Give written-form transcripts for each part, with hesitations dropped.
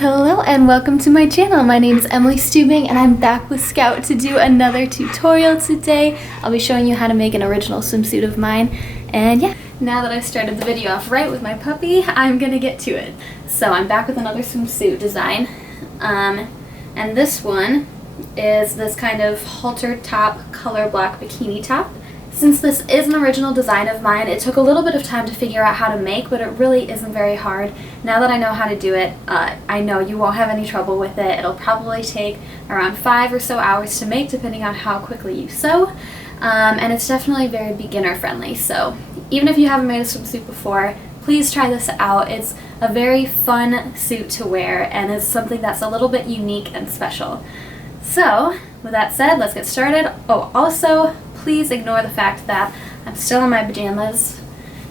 Hello and welcome to my channel. My name is Emily Stubing and I'm back with Scout to do another tutorial today. I'll be showing you how to make an original swimsuit of mine. And yeah, now that I've started the video off right with my puppy, I'm gonna get to it. So I'm back with another swimsuit design. And this one is this kind of halter top color block bikini top. Since this is an original design of mine, it took a little bit of time to figure out how to make, but it really isn't very hard. Now that I know how to do it, I know you won't have any trouble with it. It'll probably take around 5 or so hours to make, depending on how quickly you sew. And it's definitely very beginner friendly, so even if you haven't made a swimsuit before, please try this out. It's a very fun suit to wear, and it's something that's a little bit unique and special. So, with that said, let's get started. Oh, also, please ignore the fact that I'm still in my pajamas.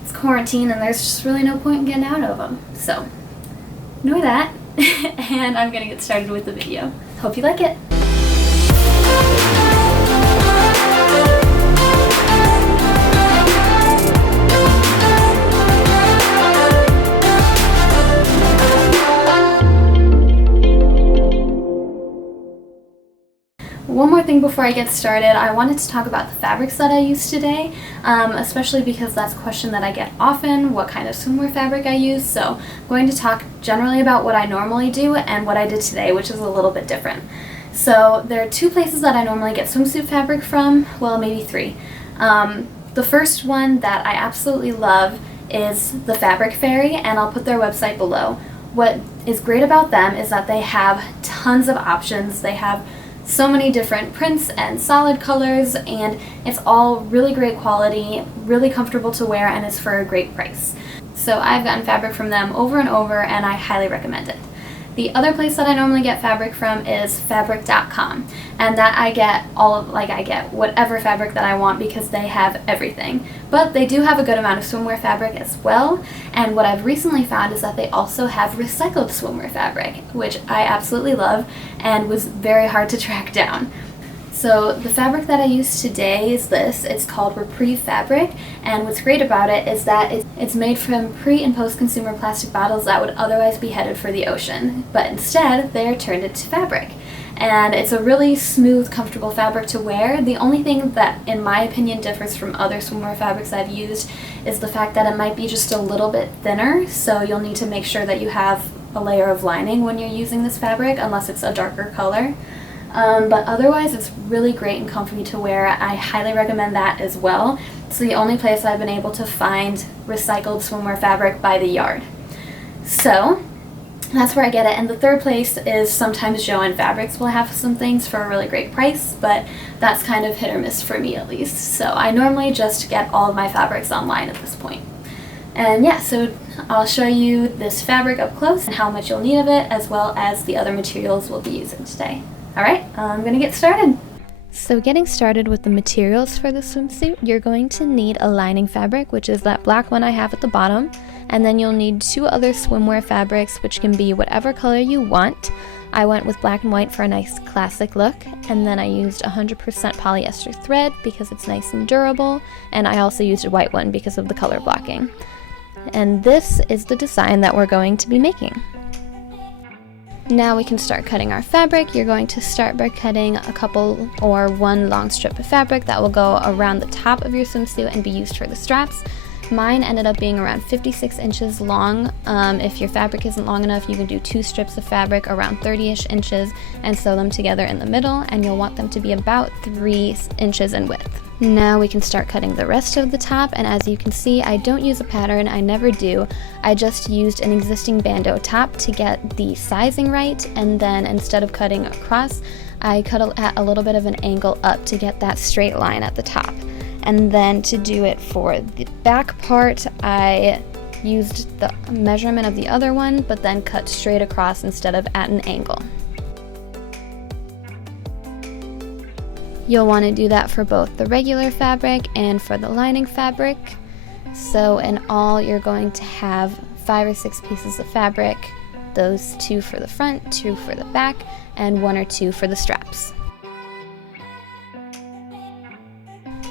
It's quarantine and there's just really no point in getting out of them. So, ignore that, and I'm gonna get started with the video. Hope you like it. One more thing before I get started, I wanted to talk about the fabrics that I used today, especially because that's a question that I get often, what kind of swimwear fabric I use. So I'm going to talk generally about what I normally do and what I did today, which is a little bit different. So there are 2 places that I normally get swimsuit fabric from, well, maybe 3. The first one that I absolutely love is the Fabric Fairy, and I'll put their website below. What is great about them is that they have tons of options. They have so many different prints and solid colors, and it's all really great quality, really comfortable to wear, and it's for a great price. So I've gotten fabric from them over and over, and I highly recommend it. The other place that I normally get fabric from is fabric.com, and that I get I get whatever fabric that I want because they have everything. But they do have a good amount of swimwear fabric as well, and what I've recently found is that they also have recycled swimwear fabric, which I absolutely love and was very hard to track down. So the fabric that I used today is this. It's called Reprieve fabric, and what's great about it is that it's made from pre- and post-consumer plastic bottles that would otherwise be headed for the ocean, but instead they are turned into fabric. And it's a really smooth, comfortable fabric to wear. The only thing that, in my opinion, differs from other swimwear fabrics I've used is the fact that it might be just a little bit thinner, so you'll need to make sure that you have a layer of lining when you're using this fabric, unless it's a darker color. But otherwise, it's really great and comfy to wear. I highly recommend that as well. It's the only place I've been able to find recycled swimwear fabric by the yard. So that's where I get it. And the third place is sometimes Joann Fabrics will have some things for a really great price, but that's kind of hit or miss for me at least. So I normally just get all of my fabrics online at this point. And yeah, so I'll show you this fabric up close and how much you'll need of it, as well as the other materials we'll be using today. Alright, I'm gonna get started. So getting started with the materials for the swimsuit, you're going to need a lining fabric, which is that black one I have at the bottom, and then you'll need 2 other swimwear fabrics, which can be whatever color you want. I went with black and white for a nice classic look, and then I used 100% polyester thread because it's nice and durable, and I also used a white one because of the color blocking. And this is the design that we're going to be making. Now we can start cutting our fabric. You're going to start by cutting a couple or 1 long strip of fabric that will go around the top of your swimsuit and be used for the straps. Mine ended up being around 56 inches long. If your fabric isn't long enough, you can do 2 strips of fabric around 30-ish inches and sew them together in the middle, and you'll want them to be about 3 inches in width. Now we can start cutting the rest of the top, and as you can see, I don't use a pattern, I never do. I just used an existing bandeau top to get the sizing right, and then instead of cutting across, I cut at a little bit of an angle up to get that straight line at the top. And then to do it for the back part, I used the measurement of the other one, but then cut straight across instead of at an angle. You'll want to do that for both the regular fabric and for the lining fabric. So in all, you're going to have 5 or 6 pieces of fabric, those 2 for the front, 2 for the back, and 1 or 2 for the straps.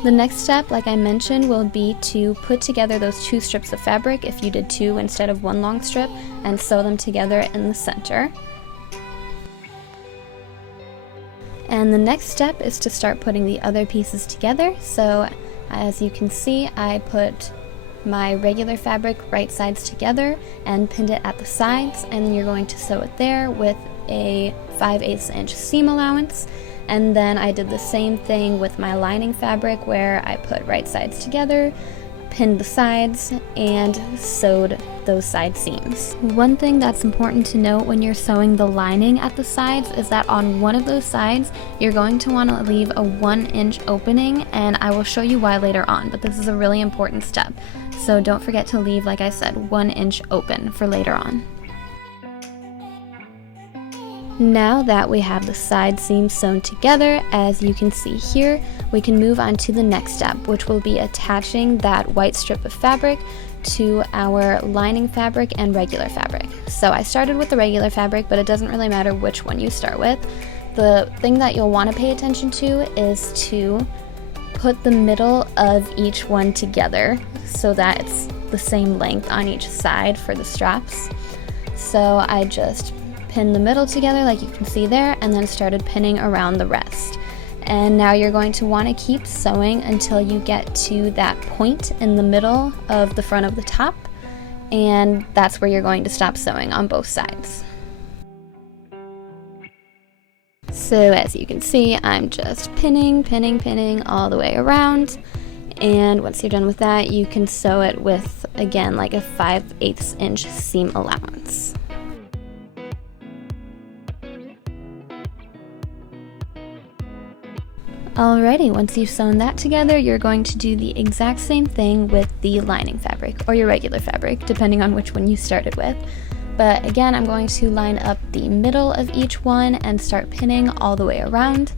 The next step, like I mentioned, will be to put together those 2 strips of fabric, if you did 2 instead of 1 long strip, and sew them together in the center. And the next step is to start putting the other pieces together. So as you can see, I put my regular fabric right sides together and pinned it at the sides, and then you're going to sew it there with a 5/8 inch seam allowance. And then I did the same thing with my lining fabric, where I put right sides together, pinned the sides, and sewed those side seams. One thing that's important to note when you're sewing the lining at the sides is that on one of those sides, you're going to want to leave a 1-inch opening, and I will show you why later on, but this is a really important step. So don't forget to leave, like I said, 1 inch open for later on. Now that we have the side seams sewn together, as you can see here, we can move on to the next step, which will be attaching that white strip of fabric to our lining fabric and regular fabric. So I started with the regular fabric, but it doesn't really matter which one you start with. The thing that you'll want to pay attention to is to put the middle of each one together so that it's the same length on each side for the straps. So I just pinned the middle together like you can see there, and then started pinning around the rest. And now you're going to want to keep sewing until you get to that point in the middle of the front of the top, and that's where you're going to stop sewing on both sides. So as you can see, I'm just pinning all the way around, and once you're done with that, you can sew it with, again, like a 5/8 inch seam allowance. Alrighty, once you've sewn that together, you're going to do the exact same thing with the lining fabric, or your regular fabric, depending on which one you started with. But again, I'm going to line up the middle of each one and start pinning all the way around,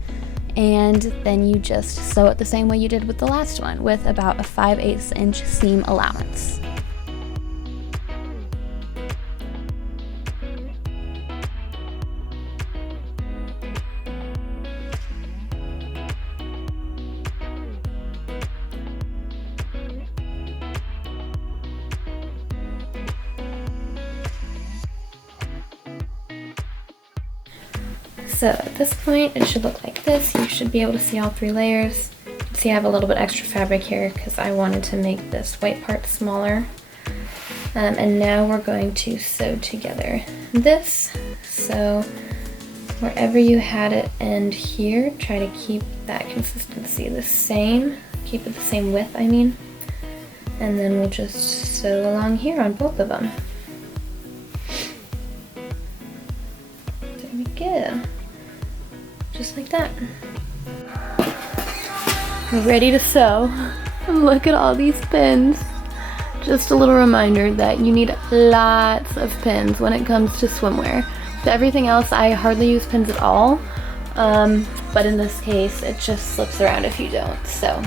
and then you just sew it the same way you did with the last one, with about a 5/8 inch seam allowance. So at this point, it should look like this. You should be able to see all 3 layers. See, I have a little bit extra fabric here because I wanted to make this white part smaller. And now we're going to sew together this. So wherever you had it end here, try to keep that consistency the same. Keep it the same width, I mean. And then we'll just sew along here on both of them. There we go. Just like that. We're ready to sew. Look at all these pins. Just a little reminder that you need lots of pins when it comes to swimwear. To everything else, I hardly use pins at all, but in this case, it just slips around if you don't, so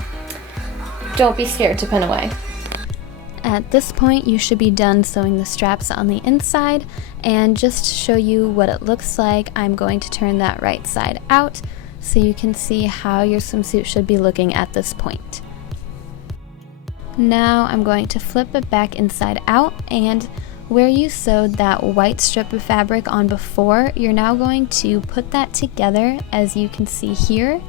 don't be scared to pin away. At this point, you should be done sewing the straps on the inside, and just to show you what it looks like, I'm going to turn that right side out so you can see how your swimsuit should be looking at this point. Now I'm going to flip it back inside out, and where you sewed that white strip of fabric on before, you're now going to put that together, as you can see here,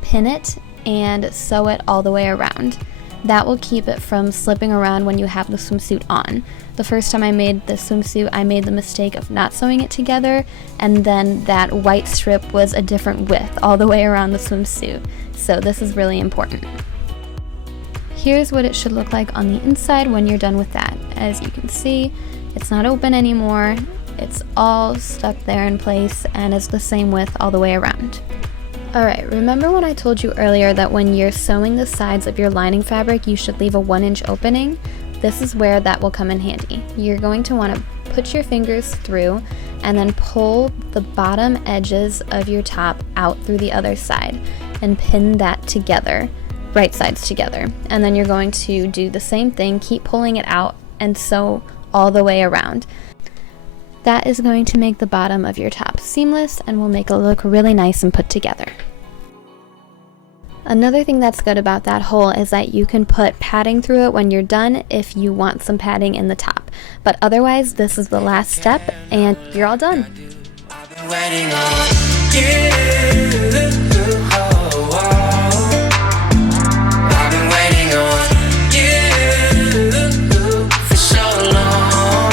pin it, and sew it all the way around. That will keep it from slipping around when you have the swimsuit on. The first time I made this swimsuit, I made the mistake of not sewing it together, and then that white strip was a different width all the way around the swimsuit. So this is really important. Here's what it should look like on the inside when you're done with that. As you can see, it's not open anymore. It's all stuck there in place, and it's the same width all the way around. Alright, remember when I told you earlier that when you're sewing the sides of your lining fabric, you should leave a 1-inch opening? This is where that will come in handy. You're going to want to put your fingers through and then pull the bottom edges of your top out through the other side and pin that together, right sides together. And then you're going to do the same thing, keep pulling it out and sew all the way around. That is going to make the bottom of your top seamless and will make it look really nice and put together. Another thing that's good about that hole is that you can put padding through it when you're done if you want some padding in the top. But otherwise, this is the last step and you're all done. I've been waiting on you. I've been waiting on you for so long,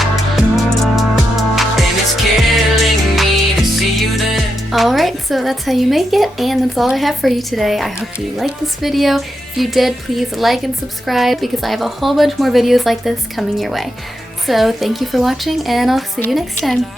and it's killing me to see you there. Alright, so that's how you make it, and that's all I have for you today. I hope you liked this video. If you did, please like and subscribe because I have a whole bunch more videos like this coming your way. So thank you for watching, and I'll see you next time.